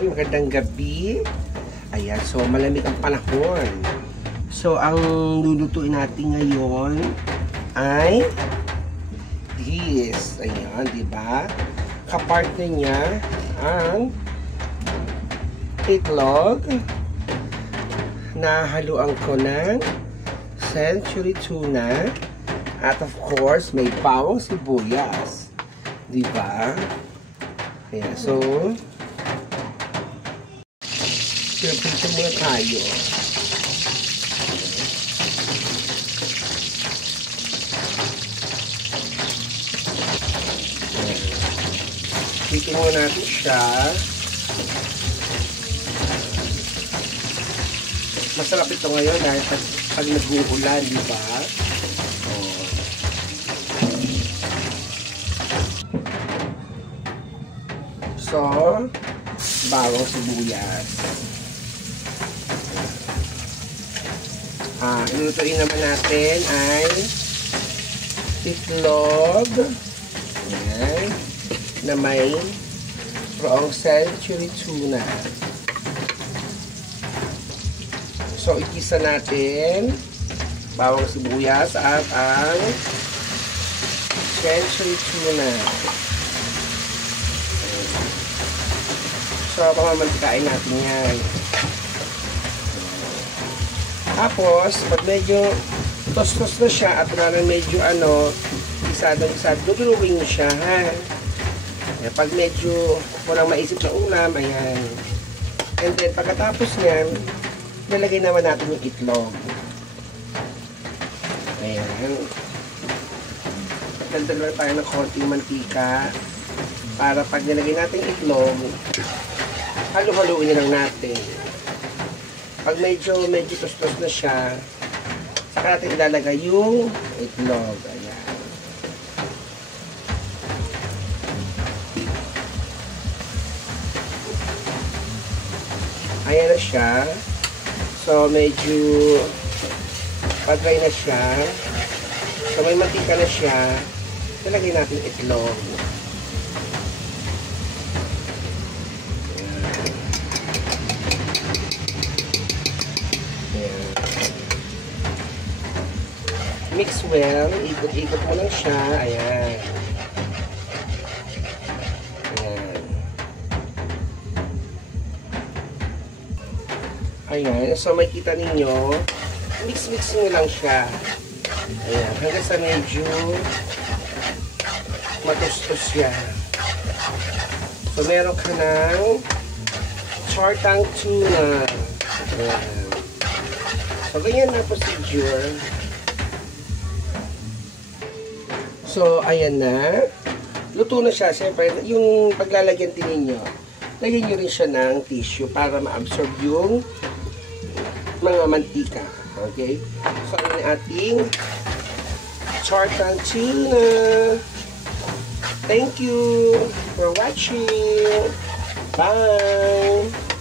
Magandang gabi. Ayan, so malamig ang panahon. So ang lulutuin natin ngayon ay this. Ayan, di ba? Kapartner niya ang itlog na haluan ko ng century tuna at of course may bawang sibuyas. Di ba? Ayan, so pipito muna tayo. Pipito muna natin siya. Masarap ito ngayon dahil pag nag-uulan, di ba? Oh. So, bawang sibuyas. Ilutuin naman natin ay itlog. Ayan, na may proong century tuna. So, ikisa natin bawang sibuyas at ang century tuna. So, pamamantikain natin yan. Tapos, pag medyo tos-tos na siya at parang medyo isado-isado, duduluin mo siya, ha? Pag medyo walang maisip na ulam, ayan. And then, pagkatapos niyan, nalagay naman natin yung itlog. Ayan. Dagdag lang tayo ng konting mantika para pag nilagay natin yung itlog, halu-haluin lang natin. Pag medyo tos-tos na siya, saka natin ilalagay yung itlog. Ayan. Ayan na siya. So, medyo patry na siya. So, may mantika na siya. Ilagay natin itlog. Mix well, ikot-ikot mo lang siya. Ayan. Ayan. Ayan. So, makikita ninyo, mix-mix nyo lang siya. Ayan. Hanggang sa medyo matustos siya. So, meron ka ng chartang tuna. Ayan. So, ganyan na procedure. So, ayan na. Luto na siya. Siyempre, yung paglalagyan din ninyo, lagyan nyo rin siya ng tissue para ma-absorb yung mga mantika. Okay? So, ayan ang ating chartang tuna. Thank you for watching. Bye!